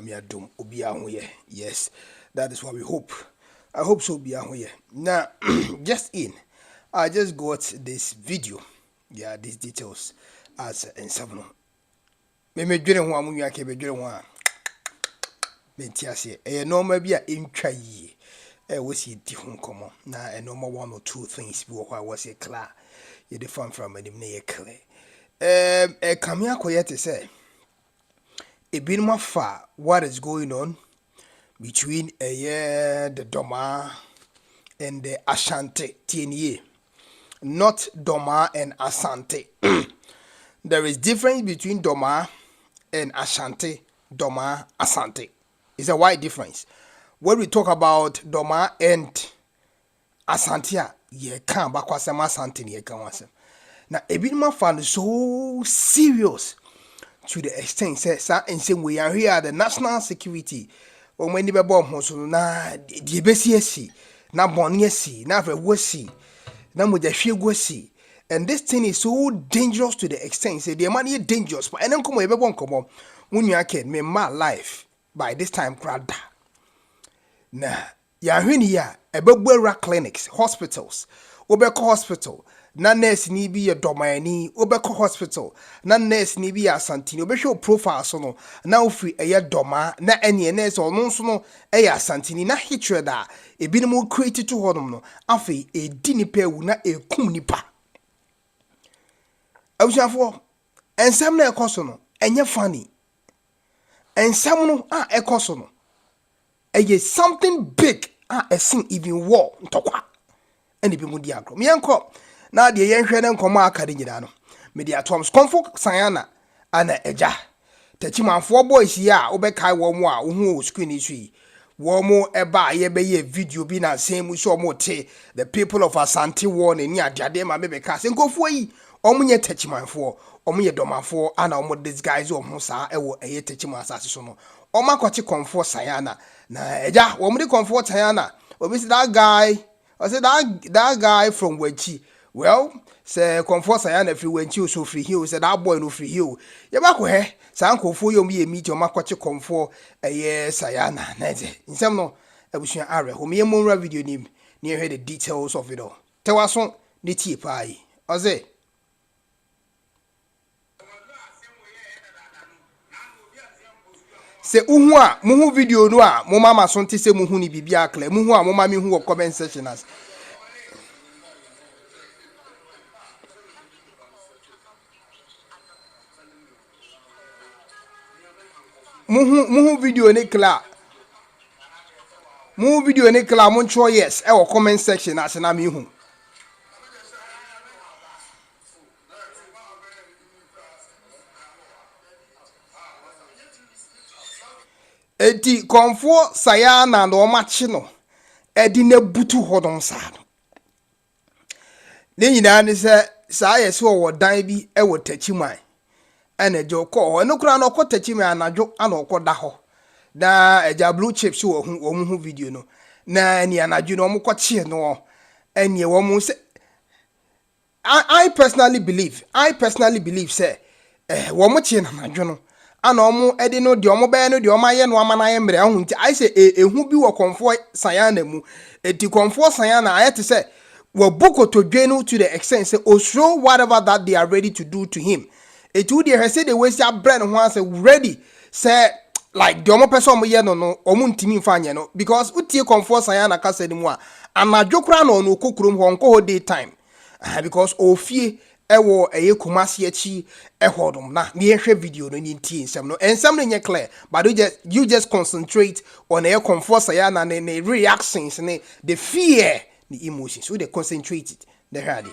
Nyamiadum Obiahoye. Yes, that is what we hope. I hope so Obiahoye. Now, just in, I just got this video. Yeah, these details as in seven. Me dwere ho amu nwa ke be dwere ho a. Menti ase. Normal bi a entwa yi. Was di ho komo. Na normal one or two things bi wo ho a was a clear. You different from anim na ye clear. Come here quiet to say. A bit more far what is going on between the Doma and the Ashanti TNA. Not Doma and Asante. There is difference between Doma and Ashanti, Doma, Asante. It's a wide difference. When we talk about Doma and Asante, ye can't back was Asante, ye can't. Now, a bit more fun so serious to the extent says and say we are here the national security or when the bomb so na the BCSC na boniesi na vewasi na mujahwegwasi. And this thing is so dangerous to the extent say the money is dangerous but and then come ebe bon komo munya ken me my life by this time krada na ya hwini ya ebegwera clinics hospitals obeko hospital na nurse ni bi ye Dormaahene obeko hospital na nurse ni bi Asanti ni obehwe profile so no na ofri eye Doma na ene nurse ono so no eye Asanti ni na hitwe da ebi no create to hodom no afi edi nipa ewu na ekum nipa awushafo ensem na ekoso no enye funny ensem no ekoso no eye something big esin even war ntokwa ene bi mu di agro me enko na de yenhwe ne nkomo akade nyina no me de atoms Komfuo Sayaana ana eja Tekyiman boys ya obekai wo mu a wo hu screen isu yi wo mu eba ye be ye video bi na same so mo te the people of Asanti war ne ni adade ma be ka se Komfuo yi omunye Tekyiman omunye Dormaahene ana omo disguise omo sa ewo eye Tekyiman asase so no omakwachi Komfuo Sayaana na eja wo mu de Komfuo Sayaana obi say that guy I said that guy from Wechi. Well, say Komfuo Sayaana free Wechi so free hill. Said that boy no free hill. You back where? Say Komfuo you me meet your makwachi Komfuo Sayaana. Neze. In some no, ebushia are. Who me monra video nim near hear the details of it all. Tell us on the tea pie. Oze. Se uhu a muhu video no a mo mama so nte se muhu ni bibia akle muhu a mo mama hu wo comment section as muhu video ni kla mo ncho yes e wo comment section as na me hu eti Komfuo Sayaana no machi no edi na butu hodom sa no ne nyina ne se sa yesi wo dan bi e wo Tekyiman ene je ko no kura no ko Tekyiman anadwo ana okoda ho na eja blue chips wo hu video no na ni anadwo no mo koche no ene wo mo se I personally believe say wo mo che na anadwo no ana omo edi no de omo be no de omaye no amana ye mre ahu nti I say ehu bi wo Komfuo Sayaana mu eti Komfuo Sayaana ayete say we bokoto dwenu to the extent say show whatever that they are ready to do to him eti wo de say they waste their brain ho say ready say like de omo person omo ye no omo ntimi mfa anye no because utie Komfuo Sayaana kasa ni mu a anadwokra no no kokurom ho nko ho daytime because ofie ewo eye kumasi achi ehodom na me hwe video no ni ntie nsem no ensem no nye clear but you just concentrate on eye Komfuo Sayaana ne reactions ne the fear the emotions so they concentrate it the hard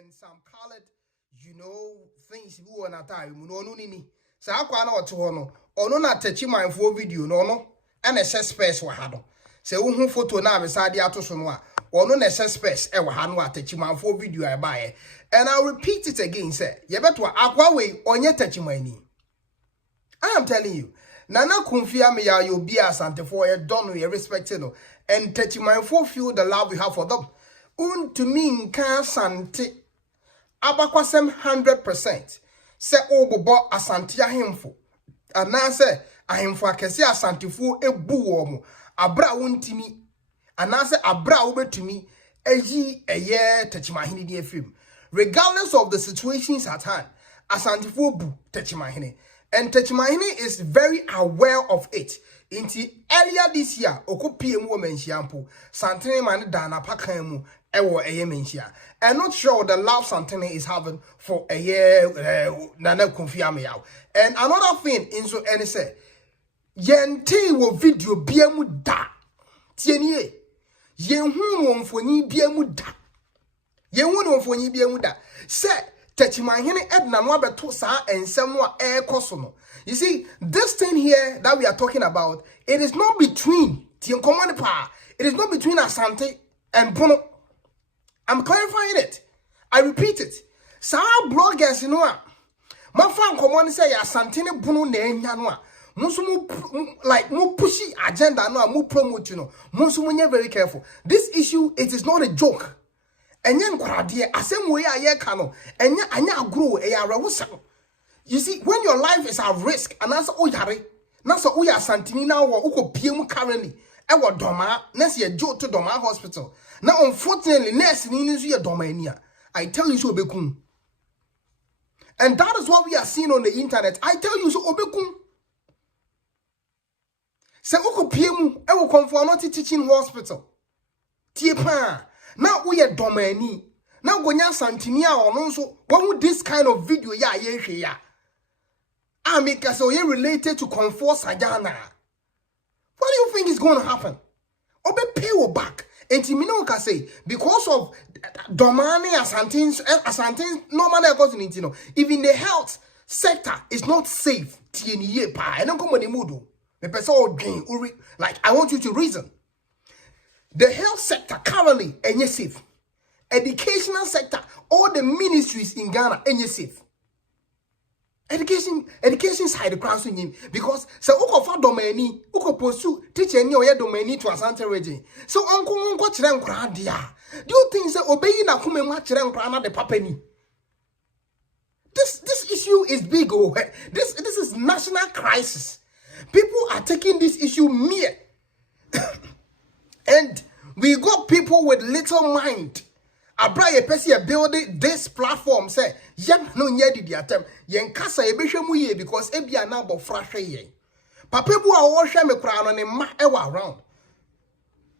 and some colored, things we want to time. No, nini. So I can't know to ono. Ono na Tekyiman for video no. And a space wa hado. Se uhu photo na beside the ato so no a. Ono na space e wa hano a Tekyiman for video I buy. And I'll repeat it again, say. Ye beto akwa we onye Tekyiman ni. I am telling you. Nana Komfuo me ya you be Asanti for you don't we respect no. And Tekyiman for feel the love we have for them. To me nka Asanti abakwasem 100%. Se obobo Asanti ahemfo. Ana se ahemfo akese Asantifo ebu wo mo. Abra wontimi. Ana se abra wobetumi eyi eye Tekyiman di afim. Regardless of the situations at hand, Asantifo bu Tekyiman. And Tekyiman is very aware of it. Earlier this year, Okupiem woman shampoo, Santini man dana pakamu, ewo eye menshia. I'm not sure the love Santini is having for a year, Nana Komfuo Sayaana. And another thing, in so any say, Yente wo video biemu da. Tienye, yen hu wonfoni biemu da. Yen hu wonfoni biemu da. Say, Tekyiman edna no abeto saa ensem no a ekoso no. You see, this thing here that we are talking about, it is not between it is not between Asanti and Bono. I'm clarifying it. I repeat it. Sa bloggers my fan common say Asanti ne Bono ne enya no a. Like mo pushy agenda no mo promote mo very careful. This issue, it is not a joke. Enye nkwade asem we aye ka no anya grow e ya rewusam. You see, when your life is at risk and that's oyare na so oya Asantini na wo ukopiem currently e wo Doma na se jo to Doma hospital na unfortunately nurse ni nso ye Doma ani a I tell you so obekun. And that is what we are seeing on the internet. I tell you so obekun. Se ukopiem e wo Komfuo teaching hospital tie pa. Now we are Dormaahene. Now gonya Asantini a ono nso when this kind of video ya ye ya. I make us so related to Komfuo Sayaana. What do you think is going to happen? Obe pay you back. And Timino can say because of Dormaahene Asanti normally goes in even the health sector is not safe. TNE pa. I don't come on the mood. Like I want you to reason. The health sector currently ain't safe. Educational sector, all the ministries in Ghana ain't safe. Education side the crown swinging because so uko for Dormaahene, uko pursue teacher any oya Dormaahene to Asanti region. So unko chire nkra dia. Do you think say obeyi na kume ma chire nkra na de papani? This issue is big. Oh, this is national crisis. People are taking this issue mere. And we got people with little mind. Abra ye pesi ye building this platform say yen no nye di atem yen kasa ye behwe mu ye because e bia na bofra hwe ye. Papa bu a wo hwe me kra no ne ma e wa around.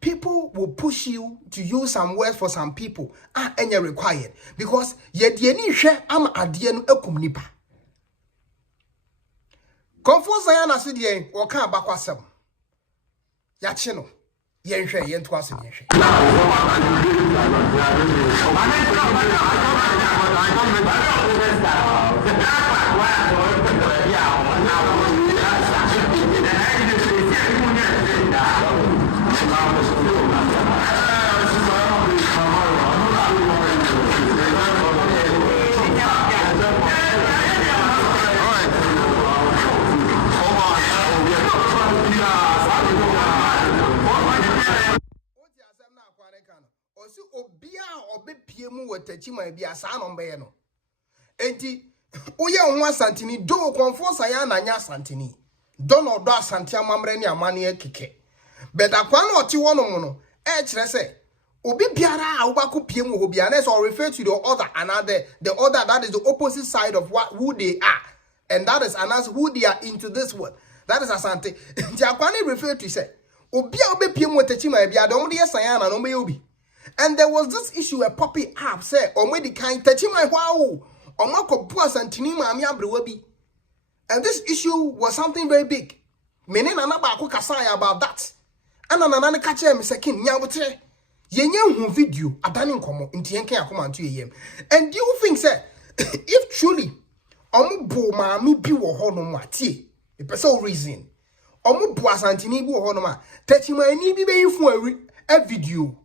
People will push you to use some words for some people enye required because ye de ni hwe am ade no akum nipa. Komfuo Sayaana se de wo ka abakwasem. Ya che no yen hwe yen to asem yen hwe. Osi obia obepie mu Tekyiman bia sa no mbe no enti oye ho Asantini do Komfuo Sayaana nya Asantini do no do Asanti amamre ni amane ekeke beda kwa na oti wono mu no e kire se obi biara a wobako pie mu ho bia na so refer to the other another the other that is the opposite side of who they are, and that is announce who they are into this world. That is Asanti. Nti akwa na refer to say obi a obepie mu Tekyiman bia do mo de Sayaana no me obi. And there was this issue a poppy up say or the kind Tekyiman wow or Marco Asantini mami abrewabi. And this issue was something very big. Meaning anaba kasaya about that. And anana catch him second nyawotre. Yenye hu video adani nkomo nti yenke akoma nto yeyem. And do you think say if truly omo maami bi wo ho no ma tie the person reason omo bo asantini bi wo ho no ma Tekyiman ni bi be yifu a video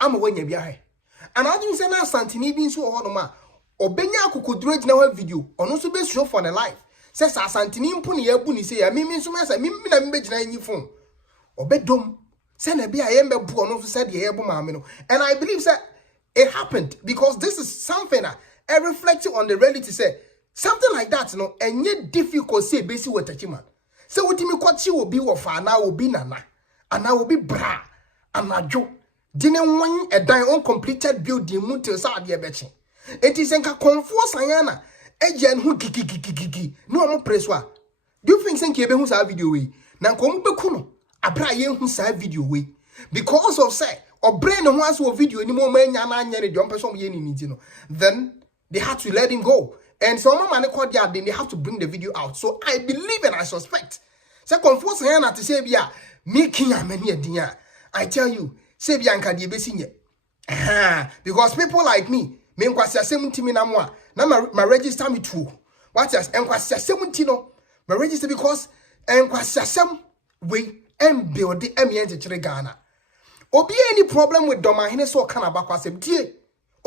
ama wanya bi ahe and I think say na asantini bi nso wo ho no ma obenya akokoduro gina ho video ono so be show for the life says asantini mpo ne yabu ni say ya mimi nso ma say mimi na mbe gina nyi phone obedom say na bi ayembe bu ono so say de yebo maame no. And I believe that it happened because this is something that reflecting on the reality say something like that, you know, and yet difficult say basi with Tekyiman. So what me kwachi will be wo fa na will be nana and I will be bra and ajo didn't want a die uncompleted building mu till sa de bechi. It is enka Komfuo Sayaana ejen hu gigi no mo preswa. Do you think say ebe hu sa video we na nkom beku no abra ye hu sa video we because of say or brain no one so video any more manya na anya ne de person ye ni no, then they had to let him go. And some man called there, then they have to bring the video out. So I believe and I suspect. So Komfuo Sayaana to say bia making a many dia. I tell you, say bia nka de besinye. Because people like me nkwasi 70 na mo na my register me true. What else? Nkwasi 70 no. My register because nkwasi asem we build the ente Ghana. Obi any problem with Dormaahene so kan abakwasem die.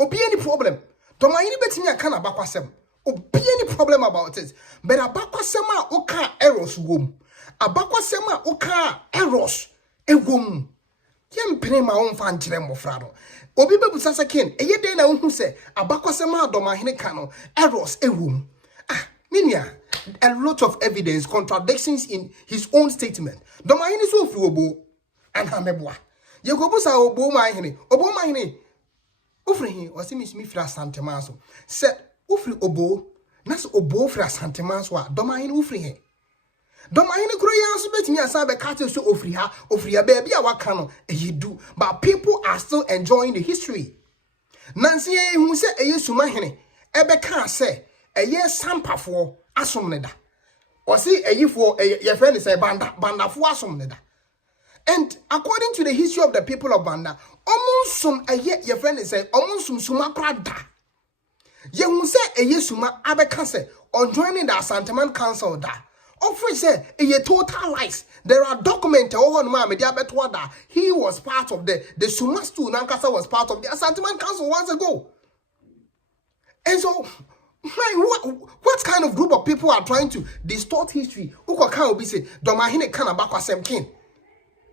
Obi any problem. Dormaahene betimi aka na abakwasem. Obi any problem about it. But abakwasem a oka errors wom. Abakwasem a oka errors ewom. Yempene ma wonfa nkyere mmofra no. Obi bebusa seken eye den na wohu se abakwasem a Dormaahene ka no errors ewom. Minia, a lot of evidence, contradictions in his own statement. Dormaahene so fri obo and hamebwa. Yekobusa obo mahene ufri hi wasimi simi fra santemaso said ufri obo nas obo fra santemaso a Dormaahene ufri hi Dormaahene kro ya so betimi asa be kate so ofri ha baby a waka no eyidu, but people are still enjoying the history. Nansi ye hu se eyesuma hene ebe ka se eye sampafo asom ne da osi eyifo ye friend say bandafo asom ne da. And according to the history of the people of Banda, omunsum your friend is say omunsum suma prada. Ye hu say eye suma abeka say on joining the Asanteman council da. Offer say eye total lies. There are documents on ma media betwa da. He was part of the Suma Stu Nankasa was part of the Asanteman council once ago. And so what kind of group of people are trying to distort history? Uko kan obi say Dormaahene kan abakwa semkin.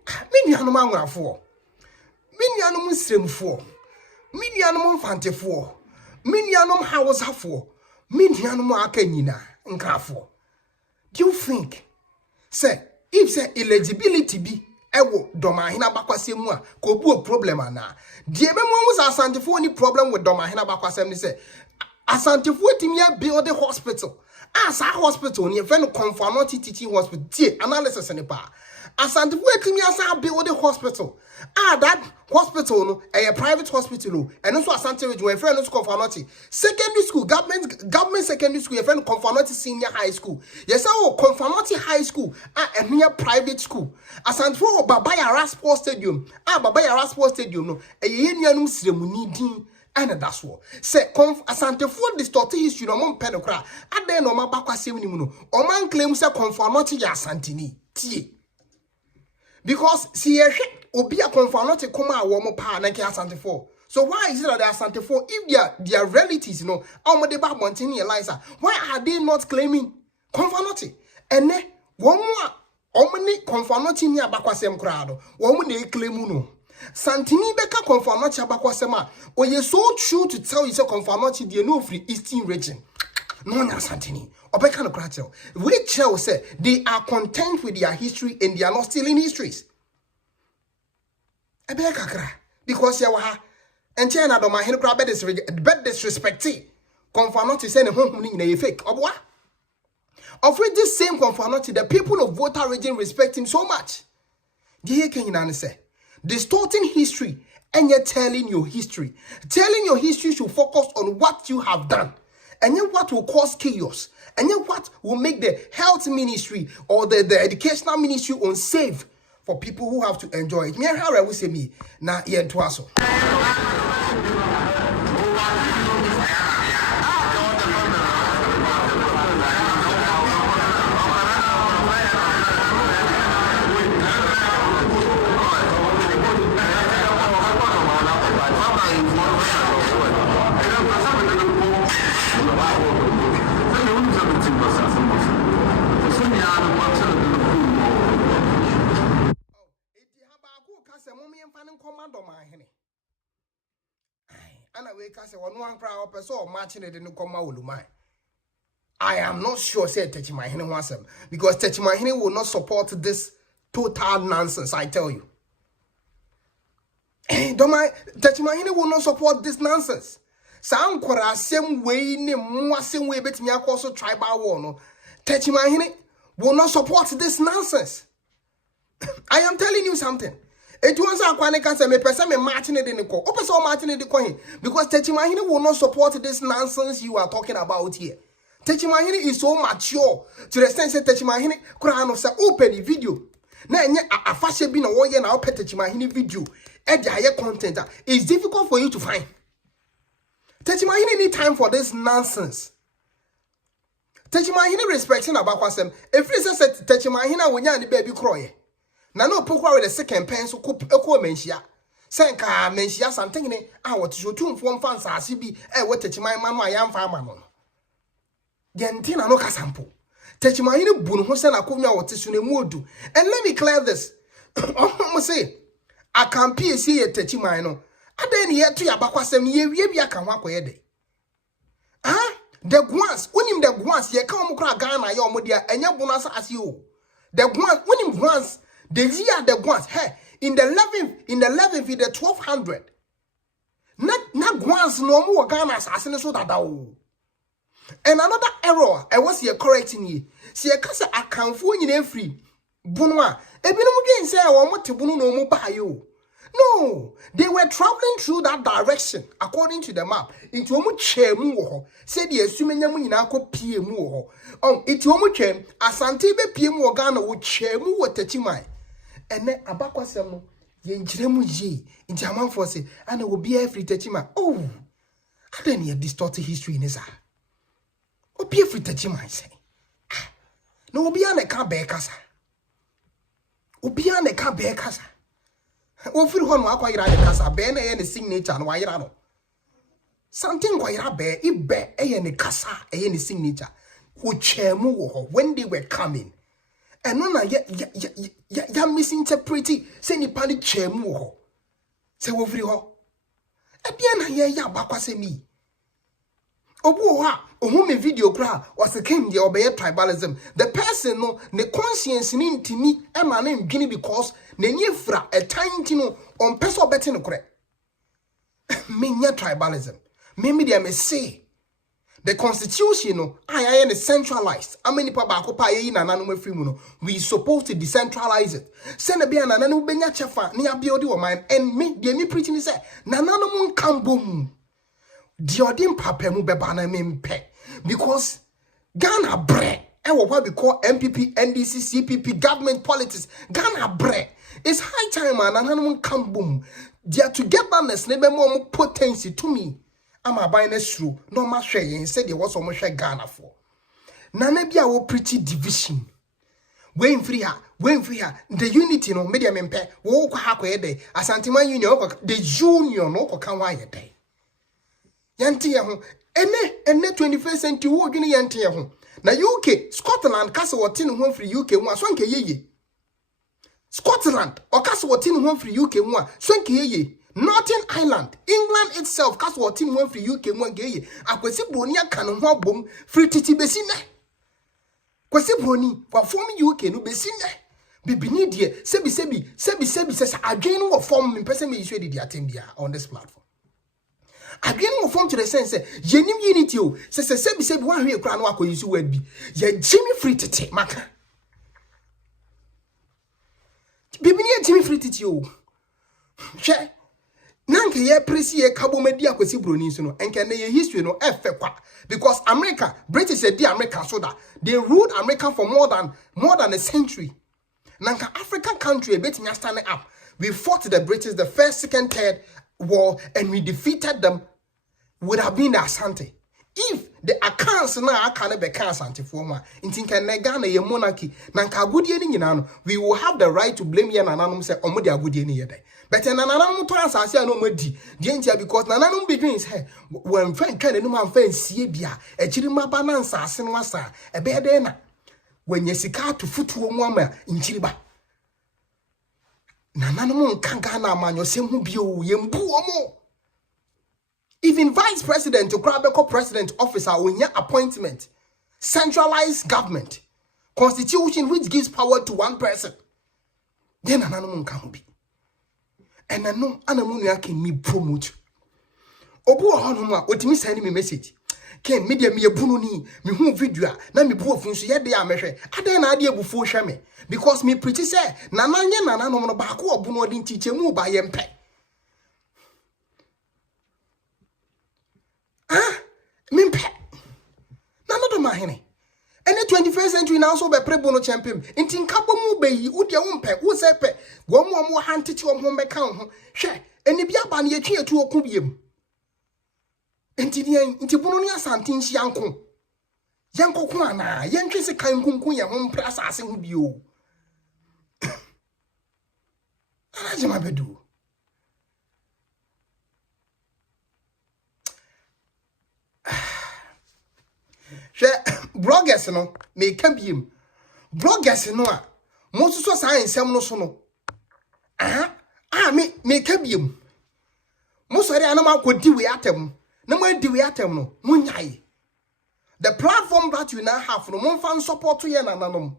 Many animal angrafo, many animal srimfo, many animal fantefo, many animal housefo, many animal akenina, and grafo. Do you think, say, if say eligibility be ewo Dormaahene bakwasemua, kobu a problem ana? Diebe was Asantifo any problem with Dormaahene bakwasem say Asantifo timia build the hospital. As a hospital, ni friend Komfuo teaching hospital, analysis and pa. Asanti wetimi asa build the hospital. That hospital no a private hospital and also Asanti region when friend Komfuo secondary school government secondary school your friend Komfuo senior high school. Yes Komfuo high school a near private school. Asanti for Babaya Sports Stadium. Babaya Sports Stadium no a yenyanum sremuni din. And that's what say Asante for distorted history no mon penokra ade no ma bakwasem ni mu no o man claim say Komfuo ya Asantini tie because see obi a Komfuo come a wo mo pa na ke Asante for. So why is it that the Asante for if their relatives you know omo de ba montini Eliza, why are they not claiming Komfuo and ne wo mo a omo ni Komfuo ni abakwasem kra do wo mo na claim no Santini beka Komfuo abakwasema oye so true to tell you say Komfuo dey no free Eastern region no nya Santini obeka no kra tell we tell say they are content with their history and they are not stealing histories ebeka kra because ya wa ha enche na Dormaahene kra bed disrespect Komfuo say ne honhom ni na ye fake obwa of which this same Komfuo the people of Volta region respect him so much die Kenyan say distorting history and yet telling your history. Telling your history should focus on what you have done. And yet what will cause chaos. And yet what will make the health ministry or the educational ministry unsafe for people who have to enjoy it. Me and how I will say me na yen twaso. Dormaahene. And I wake up say one crowd person matching it in the come out. I am not sure say Tekyiman wants him because Tekyiman will not support this total nonsense. I tell you, Tekyiman will not support this nonsense. Some kwara same way ne more same way bet me also tribal war no. Tekyiman will not support this nonsense. I am telling you something. It was a quanica say me person me marching it in the call. Open so marching in the coin because Tekyiman will not support this nonsense you are talking about here. Tekyiman is so mature to the sense that Tekyiman kura no say open the video. Na enye afashe bi na wo ye na open Tekyiman video. E dey higher content. It's difficult for you to find. Tekyiman need time for this nonsense. Tekyiman respecting about kwasem. If you say Tekyiman wonya ni baby kroye. Na no pokwa with the second pen so ko menhia senka menhia something ni what Otumfuo mfa nsase bi what Tekyiman ma no ayamfa ama no yenti na no kasampo Tekyiman bu no ho se na konwa wote so na muodu. And let me clear this. I'm say I can see ye Tekyiman no adan ye to ya bakwasem ye wie bia ka ho akoye de the guans unim the guans ye ka omkra Ghana ye omodia enya bonus ase o the guans unim guans. The year the guans, hey, in the 11th, in the 1200. Not guans no more Ghana's as so that. And another error, I was here correcting ye. See a casa a Komfuo free. Bunwa, a bit say I want to bunu no more by you. No, they were traveling through that direction according to the map. Into Omuchemu, said the assuming Yamunako PMU. It's Omuchem, Asanti be PMU Ghana would chemu what Tekyiman. And then abakwasem ye njiremu ji inti amanfo se ana obi afri Tekyiman. Oh, I don't need distorted history in his eye. Obi afri Tekyiman say. No obi ane ka be kasa. Obi ane ka be kasa. Ofiri ho no akwayira de kasa be na ye ne signature no wayira no. Something kwayira be ibe eye ne kasa eye ne signature. Uchemu wo ho when they were coming. And no na ya misinterpreti say ni pani chemu ho. Say wo free ho. E bia na ya bakwase mi. Obu ho ohun me video kra was king the obey tribalism. The person no ne conscience ni ntimi e ma na ndwini because na nyefra a tiny no on person beti no kre. Menya tribalism. Me dia me say the constitution no I am centralized. How many people back up na nanu mafiri mu no we supposed to decentralize it. Say na bia na nanu benya chefa na ya build your mind and me dey me preaching say na nanu mu nkambom. Di odin papa mu beba na me mpe because Ghana bre e what we call MPP, NDC, CPP government politics. Ghana bre. It's high time man na nanu nkambom. Their togetherness na be more potency to me. I'm a buying through no matter share said there was almost share Ghana for. Nana be our pretty division. When free her, the unity no media mempe, walk halfway day, Asanti Union, the junior no can wire day. Yantia, and 21st century war in Yantia. Now UK, Scotland, Castle or Tin home for UK one swanky ye. Scotland or Castle or Tin home for UK one swanky ye. Northern Ireland, England itself, cast what team went for UK one gay. I was a bonia cannon boom, free titi besine. Kwasi boni, for forming UK no besine. Bibini dear, sebi says, I gain what form in person me ready to attend on this platform. I gain what form to the sense, Jenim unity, says sebi one here crown wako use word be. Ye Jimmy free to take matter. Bibini Jimmy free to you. Che. Nanke ye presi ye kabo media kwesi broni so no enke na ye history no efekwa because America British said the America so that they ruled America for more than a century. Nanka African country a bit me standing up. We fought the British the first, second, third war, and we defeated them. Would have been the Asanti. If the accounts now can't be Asanti for one, in Ghana ye monarchy, nanka good yen we will have the right to blame yen and anonymum say omodia good yen ye. But an anonymum to answer say no modi, the because nananum be doing say when friend can no man fan see bia, a chirima banansa senwasa, a bedena. When ye sika to foot woman in Chiriba. Nananum can Ghana man your same bio yembu omo. Even vice president to grab a president officer when your appointment, centralized government, constitution which gives power to one person. Then an animal can be. And I know animal can me promote. Obu honuma, what me send me message. Ken media me a bununi, me who video, na me bo funsu ye de a measure. Ade na ade before shame. Because me pretty say, nananya nananom no baako obuno din teacher mu ba yempe. Mimpe. Nana Dormaahene. And the 21st century now so be pre-bono champion. Intin kabo mu be yi udia umpe, usepe. Wo mu hantiti wo mu beka ho. Hwe, eni bia ba na ye twe etu oku biem. Inti bono ni Asanti nchi yanko. Yanko ko ana, yentwe se kan kunkun ye ho mpra asase ho bio. Ana jema bedu. Bloggers no me can be him. Bloggers no a most so science no so no. Me can be him. Most of the animal could deal with atom. No more deal with atom no. Munyai. The platform that you now have no mon fan support to yen anonymous.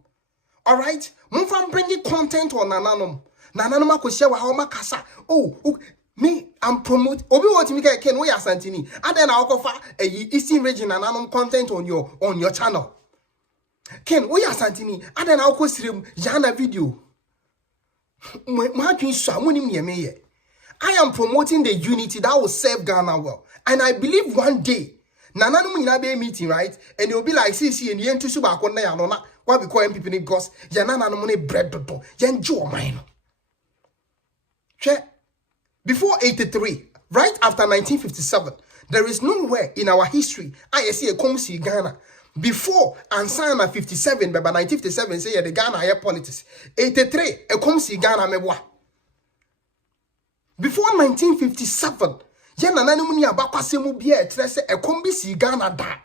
All right, mon fan bringing content on anonymous. Nananoma could share how my kasa. Oh. Me, I'm promote. Obi want me Ken we Asanti ni. And then I'll offer a Eastern region and anom content on your channel. Ken we Asanti ni. And then I'll go stream Jana video. I am promoting the unity that will serve Ghana well. And I believe one day, nananum ina be meeting, right? And it will be like CC and yen to suba kona ya nona. What we call people because yananum ne bread dodo. Yen jo mine. Check. Before 83, right after 1957, there is nowhere in our history I see a Komfuo Ghana. Before Ansana 57, but by 1957, say the Ghana air politics. 83, a Komfuo Ghana mebwa. Before 1957, Yana Nanumunia Bakwasemu Bia Tresse a Komfuo Ghana da.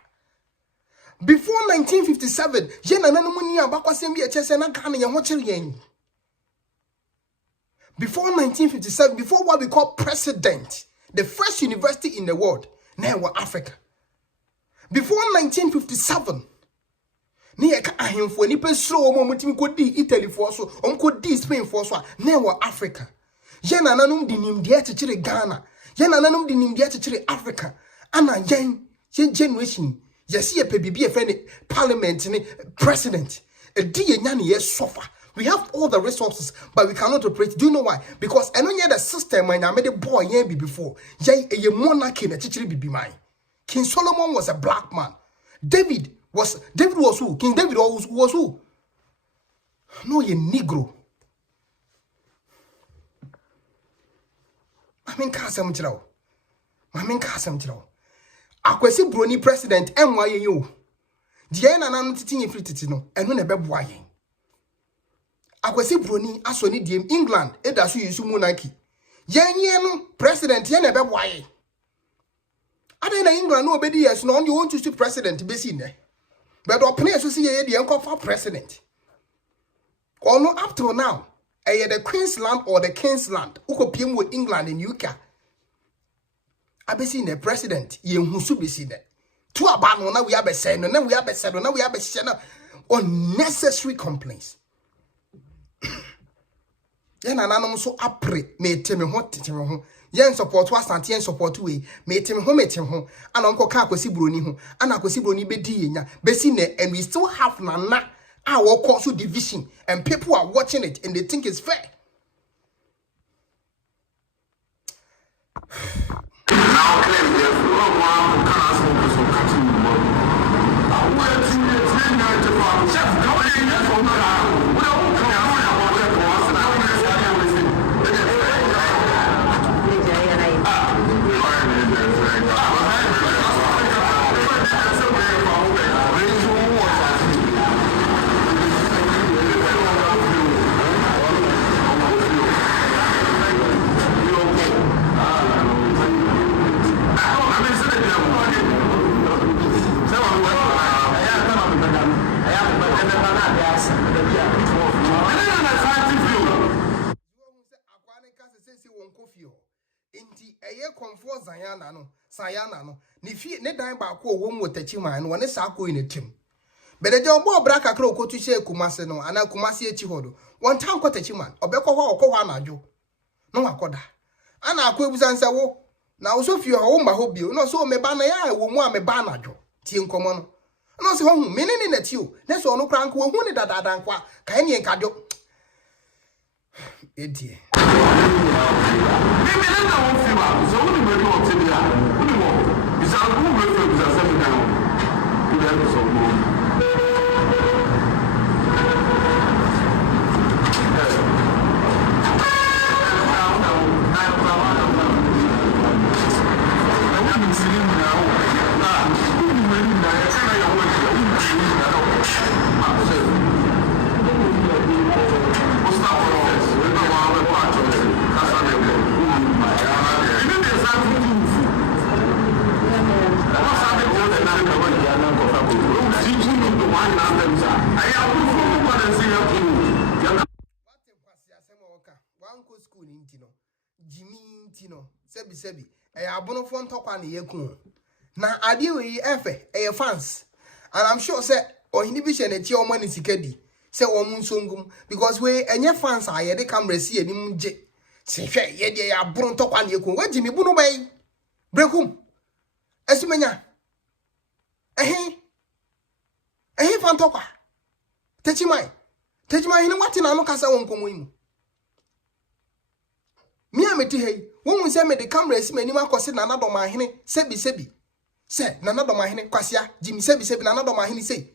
Before 1957, Yana Nanumunia Bakwasemu Bia Tresse na Ghana ya Hochirian. Before 1957, before what we call president, the first university in the world, now were Africa. Before 1957, Italy for so, Spain for so, now were Africa. Yena nanum dinim dia chire Ghana. Yena nanum dinim dia chire Africa. Ana yen generation. Yesi e pe bibi e friend parliament ni president. E di nyane ye suffer. We have all the resources, but we cannot operate. Do you know why? Because I know the system when I made a boy be before. Ye monarchy na chichiri bibi mine. King Solomon was a black man. David was who? King David was who? No, ye Negro. Mamin kasam chiraw. Akwesi broni president MYU. Diye na nanu titi free no. Enu na beboa yen. Akwesi broni asoni diem England edasu yesu monarchy. Yenye no president ye na beboa yen. Ade na England no obedi yes no only want to see president besi ne. But opene so see ye de enko for president. Or no up till now. Aye the Queensland or the Kingsland. Uko PM with England in UK. Abesi ne president ye husu besi ne. To abano na we have said no na we have said no we have said unnecessary complaints. Yen ananom so apre me teme ho yen support Asanti yen support we me teme ho ana onko ka akwesi broni ho ana akwesi broni bedi yenya besi ne, and we still have nana our cause division and people are watching it and they think it's fair. Sayaana no ne fie ne dan ba ko wo mu Tekyiman no ne sa ko ine tim be de obo bra kakra okotu hye kumase no ana kumase echi hodo won tan ko Tekyiman obekọ ho okọ ho anajo no akoda ana akọ ebusan se wo na wo so fie ho mba ho bio no so me ba na ya wo mu a me ba anajo tie nkomo no no se ho hu me ne na ti o ne so no kra nko wo hu ne dadada nkwa kan ne nkado edie school intino Jimmy intino sebi abono fo ntokwa na yeku na ade we efe fans and I'm sure say ohini bi hye na ti omo ni sikadi say omo nsongum because we enye fans a ye de camera si anim je se hwe ye de ya abono ntokwa na yeku wa Jimmy bu no bai brekum esumenya fan ntokwa Tekyiman hini wati na no kasa won komo imu me ameti hey won say me de camera si manim akose na Dormaahene sebi se na Dormaahene kwasia Jimmy sebi na Dormaahene say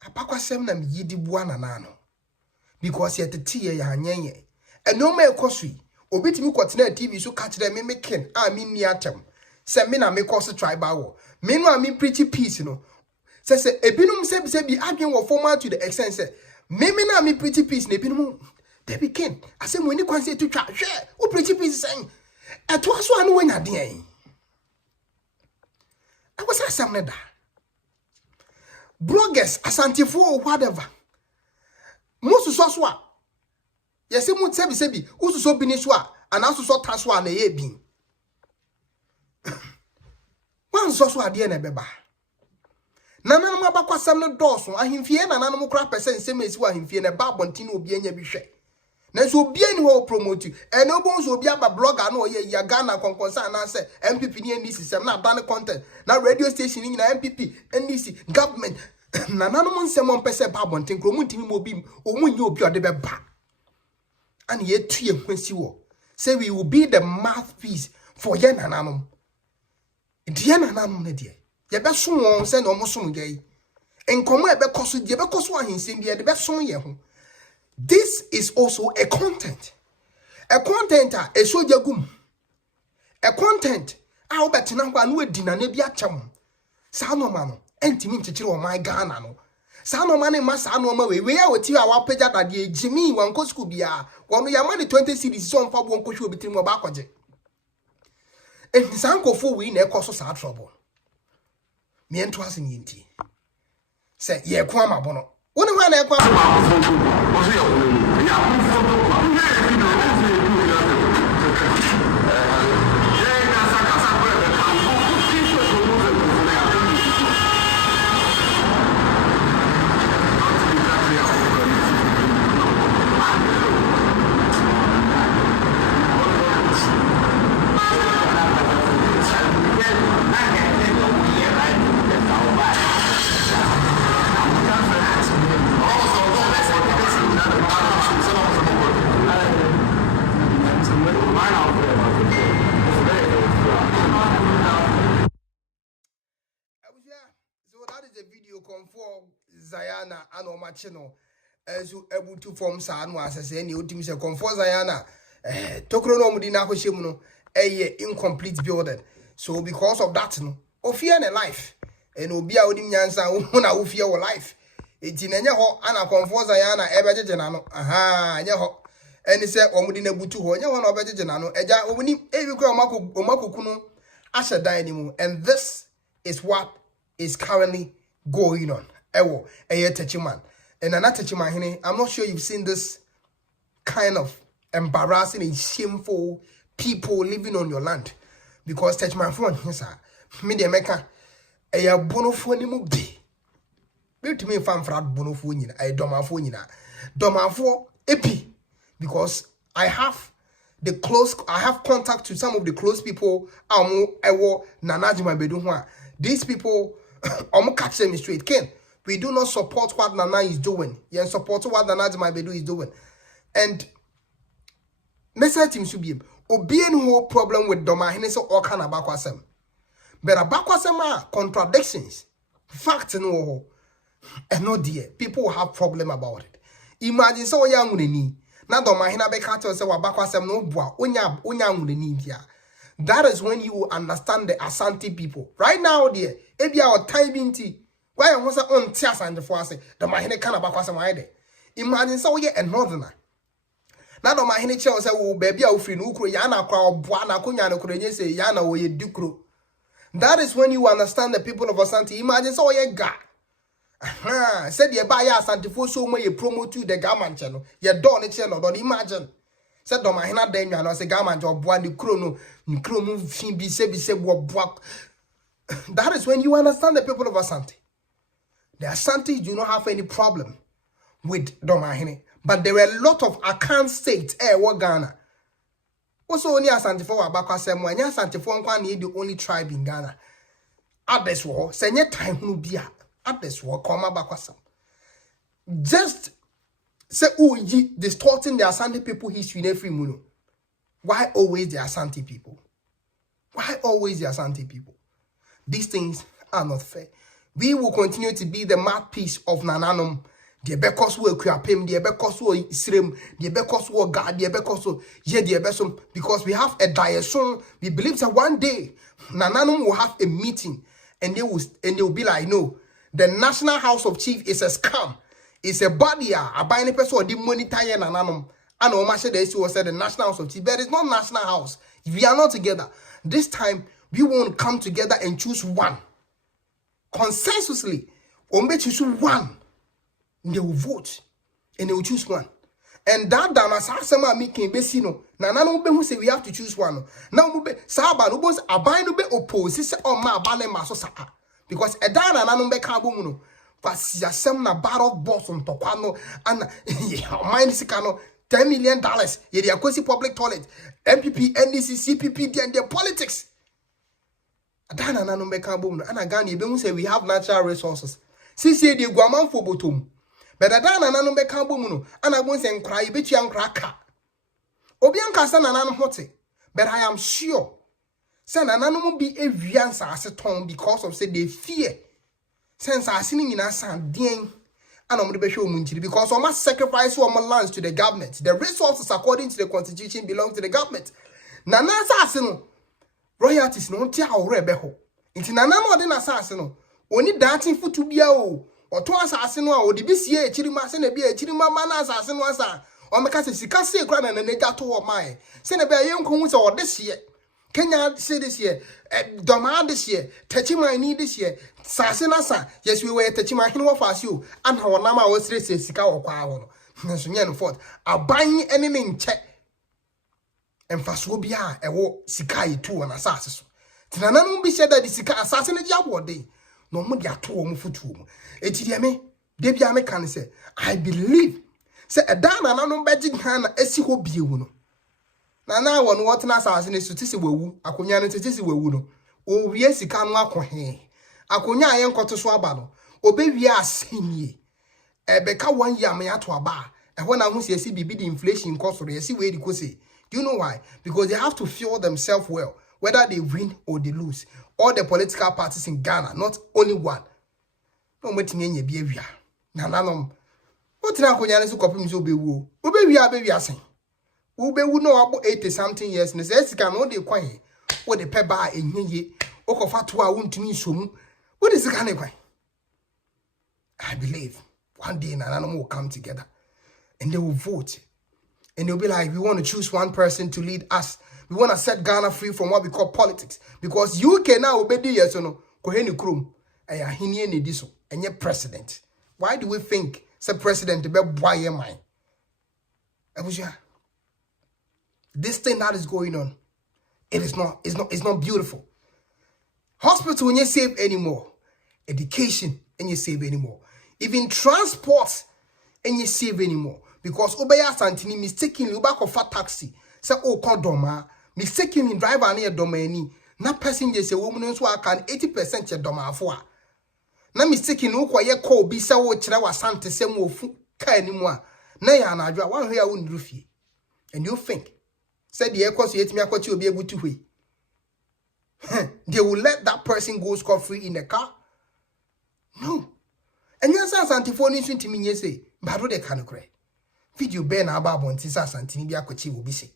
apakwasem na me yidi bua na no because yet tie ya anyenye eno ma ekosui obetimi kwotena TV so catch them me ken a me ni atem se me na me course tribal war me no a me preach peace no se ebinum sebi adwen wo formal to the extent say me na me preach peace na ebinum they became. I said, when you can say to try, share, who pretty piece saying, at was one when I did. I was a summoner. Bloggers, Asanti or whatever. Most so swap. Yes, it would sebi, who's so biniswa, and also so taswa and a being. One so swap, dear Nebeba. Nana Mabaka Sam Dawson, I him fear an animal crap percent, same as what him fear a barbontino be any bishay. Nanso bia ni ho promote and no bones will be about blogger no ye Ghana concern na say MPP ni NDC sem na ban content na radio station ni na MPP NDC government na nanom nsem on pese ba bonten kro muntimi mo bi omunye obi ode be ba and ye tue hwasi wo say we will be the mouthpiece for ye nananom die nananom na die ye be so won say na omosom gei enkomo e be koso die be koso ahensem die de be so ye ho. This is also a content. A content a soja gum. A content a obetina kwa no edi na na bia cham. Sa no ma no entimi nchechire o my Ghana no. Sa no ma ne ma sa no ma we ya woti a wa pagya da de Jimmy wan ko school bia. Wono ya ma de 20 series so mfa bo nko hwe obetiri mo ba kwaje. Ensankofo we na ekoso sa trouble. Me ento ase ni nti. Say ye kwa mabono. Woni hwa na ekwa Komfuo Sayaana and Omachino as you able to form San was as any ultimate Komfuo Sayaana Tokrono Dina Hoshimuno a incomplete building. So because of that, no, Ofia a life and Obia Odimiansa Una Ufia life. It's in any ho Anna Komfuo Sayaana Ebajanano. Aha, Yaho. And he said Omudina Butu, one of Ebajanano, Eja Obini, Evico Omako Kuno, Asha Dynamo, and this is what is currently going on. Ewo, Tekyiman. And another Tekyiman, I'm not sure you've seen this kind of embarrassing and shameful people living on your land. Because Tekyiman phone, yes, sir. Me the America, a bonofo ni mu be. Be to me fan frat bonofo nyina, a Dormaahene nyina. Dormaahene epi. Because I have contact to some of the close people. These people, catch them straight. Ken, we do not support what Nana is doing. You support what Nana Bedu is doing. And message him should be obeying no problem with Dormaahene so all kind of bakwasem. But bakwasem are contradictions. Facts no. And no dear. People have problem about it. Imagine so young ni. Na Dormaahene be catch say wa bakwasem no boa. Onya ni dia. That is when you understand the Asanti people. Right now, dear, ebi our time binti. Why I was on tears and the say Dormaahene kind of bakwasem wide. Imagine so ye a northerner. Na Dormaahene che say wo baby a ofri no ukro ya na kwa oboa na konya no kro nye say ya na wo ye dukro. That is when you understand the people of Asanti. Imagine so ye ga. Said ye buy ya Asanti for so much ye promote to the government channel. Ye don't channel, don't imagine. Said Dormaahene den ya no say government oboa ni kro mu fin bi se wo boa. That is when you understand the people of Asanti. The Asanti do not have any problem with Dormaahene. But there are a lot of account states what Ghana. Also only Asanti for Abakwasem when Asanti for the only tribe in Ghana. At this war, send time no be at this war, come Abakwasem. Just say distorting the Asanti people history in every muno. Why always the Asanti people? Why always the Asanti people? These things are not fair. We will continue to be the mouthpiece of Nananum. The bekos wo ekwapem, the bekos wo isrem, the bekos wo God, the bekos ye the besom, because we have a diason. We believe that one day Nananum will have a meeting and they will be like, no, the National House of Chief is a scam. It's a body a buying person the monitor Nananum. And Omashe the issue was said the National House of Chief, but it's not National House. We are not together. This time we won't come together and choose one. Consensusly, we choose one. They will vote and they will choose one. And that Damasasama making Besino. Nana who say we have to choose one. Now Saba no boss abide no be oppose or ma bane maso saka. Because a dana nanumbe kabumuno. Fasiyasem na barrel boss on Tokwano and mind sikano $10 million. Ye the Akosi public toilet. MPP, NDC, CPP, and their politics. Adana nanumbe kabumuno. And again, you say we have natural resources. Sisi the Guaman for Botum. But Adana nanum be kambomuno, and I won't say cry, bet you cracker. Obianka san anan hote, but I am sure. San ananum be a viansa as a tongue because of say they fear. Since I singing in Asan ding, and I'm the show munchi because I must sacrifice all my lands to the government. The resources according to the constitution belong to the government. Nana assassin royalties no tia or rebeho. Into Nana modern assassin, only dancing for to be a or to assassin or the BCA, Chirima, send a beer, Chirima man assassin was a or make us a Sicassi grand and a negato or my. Send a bear young coons or this year. Kenya say this year, Dormaahene this year, Tekyiman this year, Sasinasa, yes, we were Tekyiman was you, and our Nama was race Sika or Quahono. Nansunyan fort, a buying enemy in check. And Faswobia, a war Sikai too, an assassin. Tinanum be said that the Sika assassin a job one day. No more ya two mufutu. Etiame, Debiame can say, I believe. Say a dana no budget Hana Esiho Biuno. Nana one what an assassin is to Tissy Akunya to Tissy Wuno. Oh, yes, he can walk on he. Akunya and Cotter Swabano. Obey we are saying ye. A beka 1 year me at a bar. And when I want to see the inflation cost for the see where you say. Do you know why? Because they have to fuel themselves well, whether they win or they lose. All the political parties in Ghana, not only one. No matter any behavior. Nananum. What now can you copy me so be woo? Ube we are baby assing. Ube would know about 80-something years, and says can only acquire what the peba in ye, Okofatua won't to me soon. What is the kind of way? I believe one day Nananum will come together and they will vote. And they'll be like, we want to choose one person to lead us. We want to set Ghana free from what we call politics. Because UK now obey the yes or no. Koheni Krum. And Yahini and Ediso. And you're president. Why do we think say president to be boy your mind? This thing that is going on. It's not beautiful. Hospital ain't safe anymore. Education ain't safe anymore. Even transport ain't safe anymore. Because Obeya Santini mistakenly back of a taxi. Say Dorma mistakenly driver near Dormaahene. Na passengers say woman so I can 80% your Dormaahene. Na mistakenly ukwa ye call be say wo chira wa Asanti say mo fu ka anymore. Na ya na adwa one here won rufie. And you think said the equals yet me akwachi will be able to wait. They will let that person go scot-free in the car? No. And yes, Asanti for nation to me, yes, but they can't cry. Video Ben Ababon, Asanti, Biakochi will be say.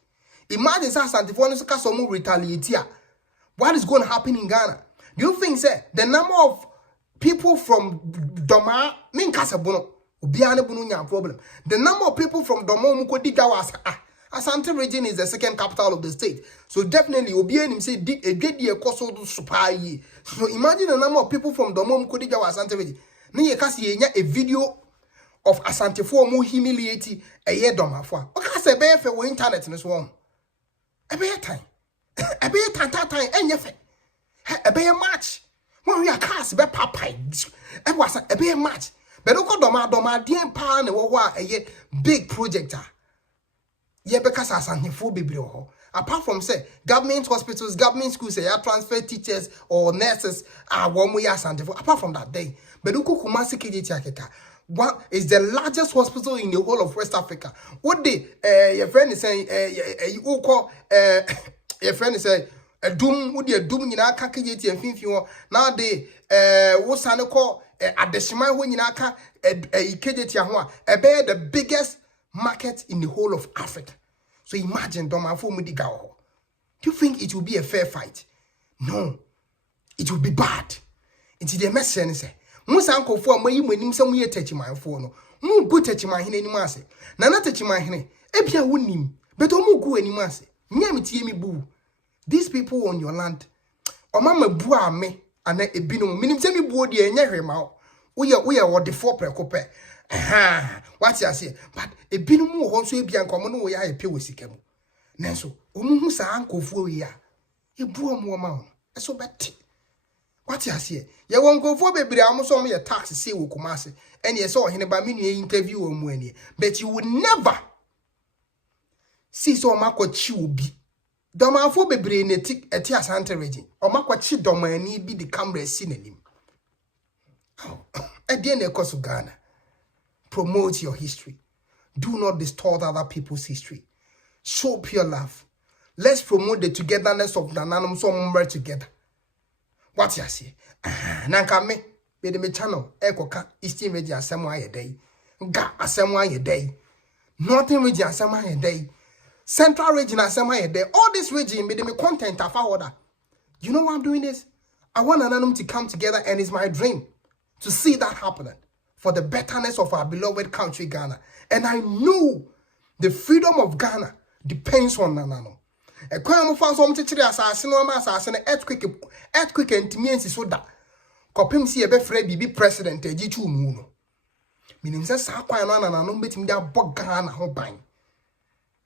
Imagine Asanti for no castle retaliate here. What is going to happen in Ghana? Do you think, sir, the number of people from Doma, mean Casabono, Biana Bununya problem? The number of people from Doma Mukodiga was Asanti region is the second capital of the state. So definitely Obianim say did a great year cost super year. So imagine the number of people from Domom Kodiga or Asanti region. Ni kasi a video of Asanti for more humiliating a year Dormaahene. Okay, say bear for internet in this one. A bear time. A bear time and your a bear match. When we are cast by papa. It was a bear match. But look at Doma dear pan a big projector. Yeah, because Asanti baby. Apart from say government hospitals, government schools, say transfer teachers or nurses are one way Asanti. Apart from that day, but Kumasi KJTAK, one is the largest hospital in the whole of West Africa. What day your friend is saying you call your friend is saying a doom would be a doom in our KJT and Finfio now they what's call at the Shima when you naka a KJT a bear the biggest market in the whole of Africa. So imagine Dormaahene Mudigao. Do you think it will be a fair fight? No. It will be bad. It's the message say. Musa Komfuo ma yi manim sam ye Tekyiman fo no. Mu bu Tekyiman hene anim ase. Na Tekyiman hene e bia wonim. But omu gu anim ase. Nya metie mi bu. These people on your land. Omama bu ame ana ebinom. Minim se mi bu odi enye hwema. Uye wo de for prekope. What you say? But a binumu also a bian common way I pay with Sikemu. Nanso, Umusa Komfuo ya. A boom woman. So bad. What you say? You won't go for baby. I almost saw me a taxi say Wukumasi. And you saw him about me interview or money. But you would never see so Mako Chubi. Dormaahene baby in a Asante region. Or Mako Chi Dormaahene be the camera synonym. Oh, at the end of course of Ghana. Promote your history. Do not distort other people's history. Show pure love. Let's promote the togetherness of the Nananum so member together. What you say? Nanka me be the channel. Ekoka Eastern region asema ye day. Ga asema ye day. Northern region asema ye day. Central region asema ye day. All this region be the content of our order. You know why I'm doing this? I want Nananum to come together, and it's my dream to see that happening. For the betterness of our beloved country, Ghana. And I know the freedom of Ghana depends on Nanano. A crime of assassin, earthquake and Timians is so that. Copim see a befre be president, a G2 Muno. Meaning says, Sakwa and Nanano bet me that bog Ghana home bang.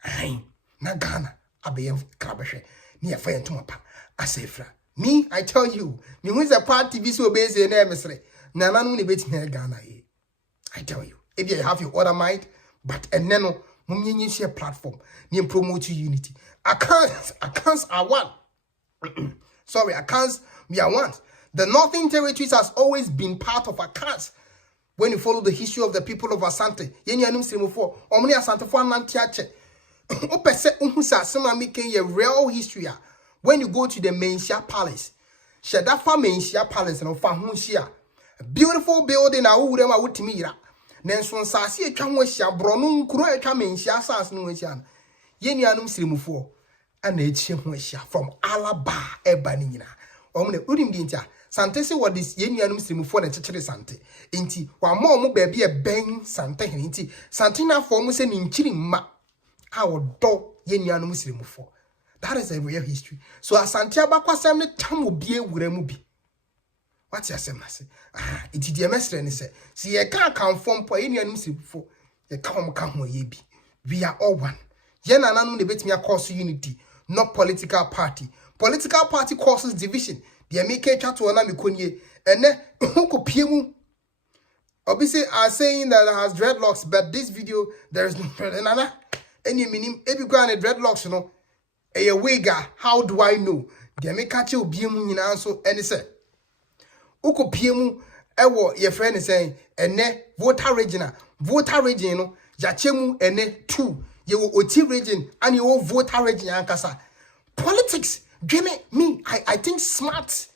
Aye, na Ghana, I be a crabashe, near fire to my pa. I say, me, I tell you, me who's a party visual base in emissary. Nanano bet me Ghana. I tell you, if you have your other mind, but a nano, mummy share platform, near promote unity. Accounts are one. Sorry, accounts we are one. The Northern Territories has always been part of accounts. When you follow the history of the people of Asanti, Yenyanum Simufo, Omni Asanti for Nantiache. Opese Unhusa Sima making a real history. When you go to the Menshia Palace, Shadafa Menshia Palace and Fahunshia. A beautiful building, I would ever to me. Nenson Sasi Kamwesha, Bronum, Kuro Kamenshia Sas Nuishan. Yenyanum Simufo, and Hwesha from Alaba Ebanina. Omne Udim Dinta. Santese what this Yenyanum Simufo and Chachre Sante. Inti, while more baby a bang Sante Inti, Santina forms an inching ma. Our dog Yenyanum Simufo. That is a real history. So as Santiago Quasam the time will be a Wuremubi. What's your semase? It's the mestre and say, see, I can't come from Poenian before. You come ye be. We are all one. Yen and the bet me across unity. not political party. Political party causes division. The American chat to another konye, and then who piemu. Obviously, are saying that it has dreadlocks, but this video there is no dreadlocks. Any meaning, if you go on a dreadlocks, you know, a wigger. How do I know? The American chat will be in answer, and he said, "Uko piemu." Ewo your friend is saying, "Ene voter region, no, jachemu ene 2. You oti region and you voter region ankasa." Politics, me, I think smart.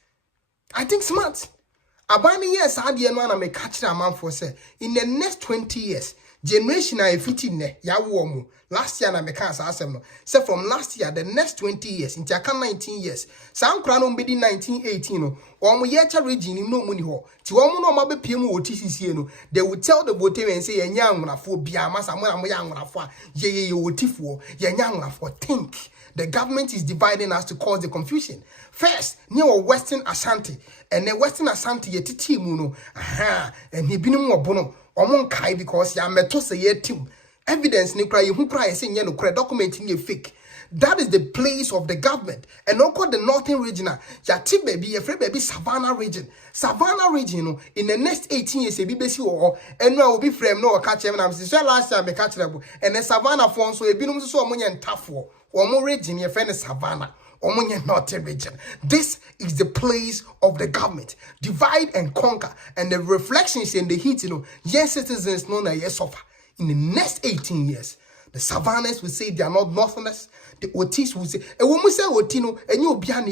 Abani years adi eno na me catch a man for say in the next 20 years, generation I fit in ne ya wo last year na me can asem no. Say from last year the next 20 years into aka 19 years. Sam kra no be 1918 no. Omo yecha region no mu ni ho. Ti omo no ma be piem wo TCC no. They will tell the Botemen say yenya anwonafo bia masa mo na mo ya anwonafo a ye wotifo yenya anwonafo. Think the government is dividing us to cause the confusion. First, near Western Asanti, and then Western Asanti ye titi muno. Aha, and he binum wabono, omon kai because ya metose ye team. Evidence ni cry, who cry saying ye no cry documenting ye fake. That is the place of the government. And not called the northern region. Ya tip baby, a free baby Savannah region. Savannah region, in the next 18 years, a BBC or and no will be frame no catch him. I'm saying last time I catch them. And the Savannah phone so a binum so money and tough for. Or more region, your friend is Savannah. Or more northern region. This is the place of the government. Divide and conquer. And the reflections in the heat, yes, citizens know that yes suffer. In the next 18 years, the Savannahs will say they are not northerners. The Otis will say, a woman say Otino, and you'll be an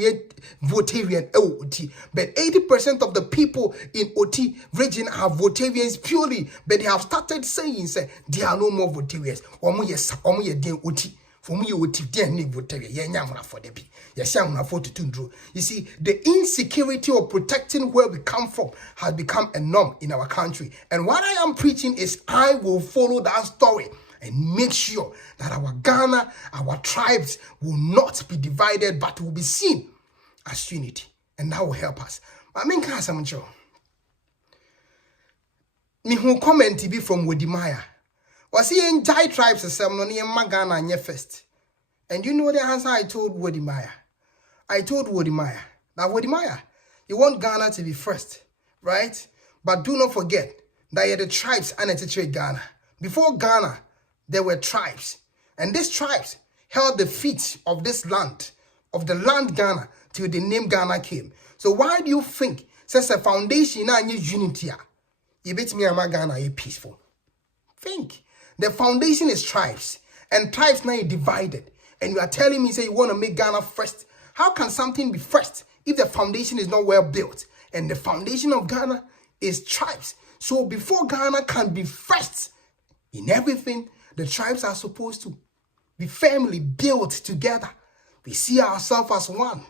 Votarian Oti. But 80% of the people in Oti region are Votarians purely, but they have started saying, say, there are no more Votarians. Omo ye Oti. For me, Oti, dear name Votarian, Yanyamra for the be. Yashamra for to tundro. You see, the insecurity of protecting where we come from has become a norm in our country. And what I am preaching is I will follow that story and make sure that our Ghana, our tribes will not be divided, but will be seen as unity. And that will help us. I mean, Kasamancho. Me who comment to be from Wodimaya. Was he in Jai tribes as some near Ghana and first? And you know the answer I told Wodimaya. I told Wodimaya. Now, Wodimaya, you want Ghana to be first, right? But do not forget that you're the tribes and Ghana. Before Ghana, there were tribes, and these tribes held the feet of this land, of the land Ghana, till the name Ghana came. So why do you think says a foundation and unity? You bet me I'm Ghana is peaceful. Think the foundation is tribes, and tribes now are divided. And you are telling me say you want to make Ghana first. How can something be first if the foundation is not well built? And the foundation of Ghana is tribes. So before Ghana can be first in everything, the tribes are supposed to be firmly built together. We see ourselves as one.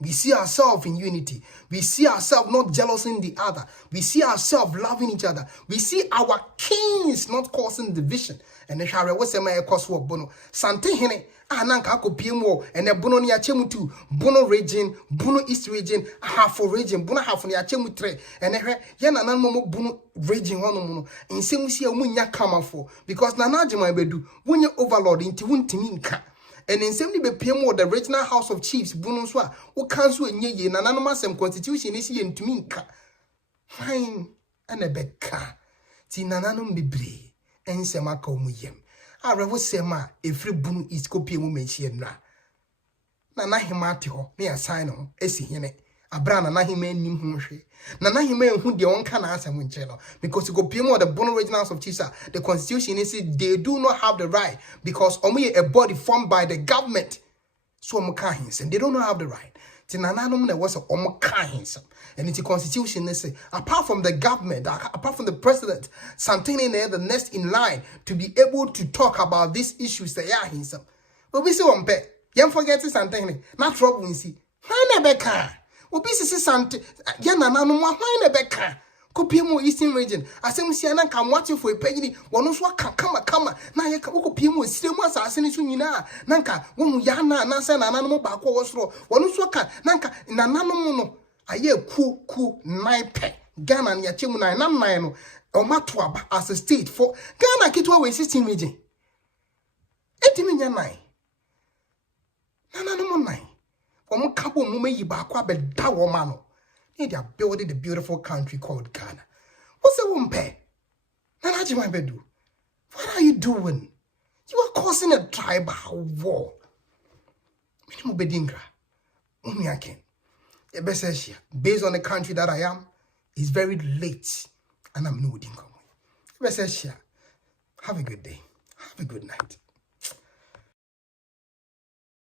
We see ourselves in unity. We see ourselves not jealousing the other. We see ourselves loving each other. We see our kings not causing division. And the Shara was a man cause for Bono. Santehene, Ananka Kopiemo, and a Bono Niachemutu, Bono region, Bono East region, Hafo region, Bono Hafo Niachemutre, and Yananamo Bono region one. In Semusia Munya Kamafo, because Nanajima Bedu, when you overlord into Wuntiminka. And in same be PM the regional House of Chiefs, Bunuswa, who council in ye, and anonymous and constitution is here to minka. Fine, and a becca. Tinanum bibre, and semako muyem. I revel sema, a free bunu is copium mentioned. Nana himatio, near sign, esihene. Abrana Nahime Nimhushe. Nanahime who the one can answer Winchelo. Because you go pay more the Bono regionals of Chisa, the constitution is they do not have the right because only a body formed by the government. So Omokahins, and they don't have the right. Tinananum there was a Omokahins. And it's a constitution, they say, apart from the government, apart from the president, something in there, the next in line to be able to talk about these issues they are himself. But we see one pet. You forget something, not trouble we see. Why never can? Obisi Sante, Yana no more wine a becca. Copiemo Eastern region. I say, Siana can watch you for a penny. One of what can come. Now you can copiemo still was asking Nanka, one Yana, Nasa, and animal back was raw. One of what can Nanka in an animal. I hear cool, naipe. Ghana and Yachimuna and Namano or Matwab as a state for Ghana Kitwa 16 region. 80 million. Nana no more nine. From Cabo Mume Yibaqua Bedawo Mano. They are building the beautiful country called Ghana. What's the wumpe? Nana Jimabedu. What are you doing? You are causing a tribal war. Minimum bedingra. Umiaken. Based on the country that I am, it's very late. And I'm no dinkum. Have a good day. Have a good night.